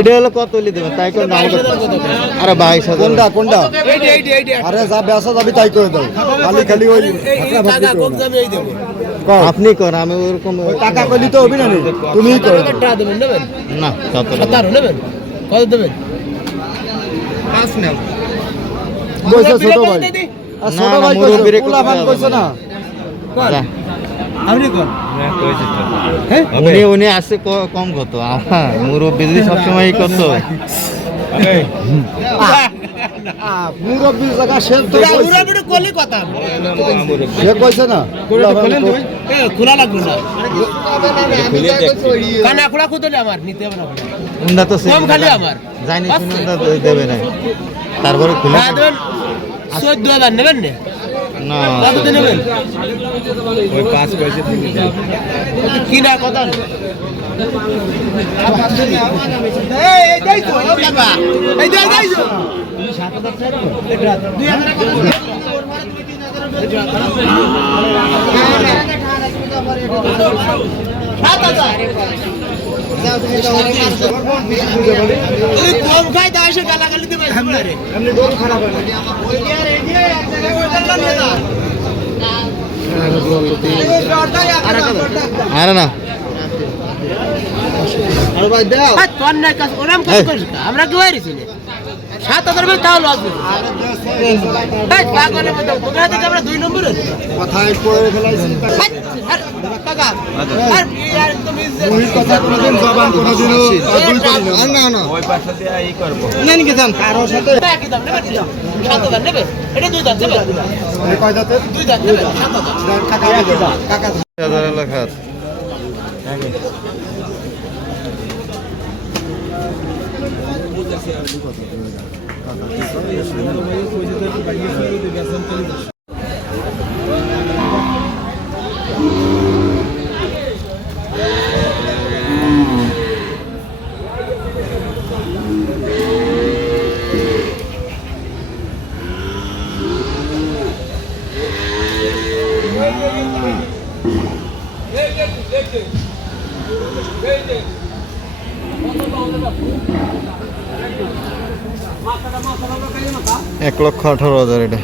এটা হলো কত হলে দেবেন তাই করে নাও। আরে 22,000 কোনটা আরে যা বেসা যাবি তাই করে দাও। খালি খালি ওই আপনি কর, আমি ওরকম টাকা কইলি তো হবি না নি, তুমিই করে দাও। টাকা দেবেন নেবেন না 17 নেবেন কত দেবেন? কইছে ছোট ভাই আর না, ছোট না, ভাই মুরব্বিরে কইছে পোলা ভান কইছে না। যা। আপনি কোন উনি আসছে কম কত মুরব্বী যদি সবসময় কত মুরব্বির জায়গা সে তো মুরব্বিটা কলি কথা সে কইছে না খোলা লাগবে না কানা খোলা খুদলে আমার নিতে হবে না উন্ডা তো কম খালি আমার জানি শুনে দেবে না তারপরে খুলে হ্যাঁ দেবেন 14,000 নেবেন না না কত দিন নেবেন ওই 5 পয়সা দিয়ে কি না কথা এই যাই তো বাবা এই যাই তো 7,000 কম খাই তা এসে গালাগালি দিবে সামনে এমনি গরু খারাপ হয় না ওই আর এই দিয়ে এক জায়গায় ওই জায়গা নিয়ে যা আরে না আর ভাই দাও তোর না কাজ ওরাম কাজ করিস আমরা কি হইরিছি না 7,000 টাকা তাও লস দিই ভাই পাগলের মতো তোমরা থেকে আমরা 2 নম্বরে কথাই কইরে ফেলাইছি কাকা আর ইয়ার তুমি মুহির কথা কোনদিন জবান কোনদিনও দুই করি না না ওই পাশে দিয়ে এই করব নেন কি জান কারো সাথে কি দাম নেবে 7,000 নেবে এটা 2 দাম নেবে এই কয় দাঁতে 2 দাম নেবে 7,000 কাকা কাকা 1000 লেখা $1,18,000 এটা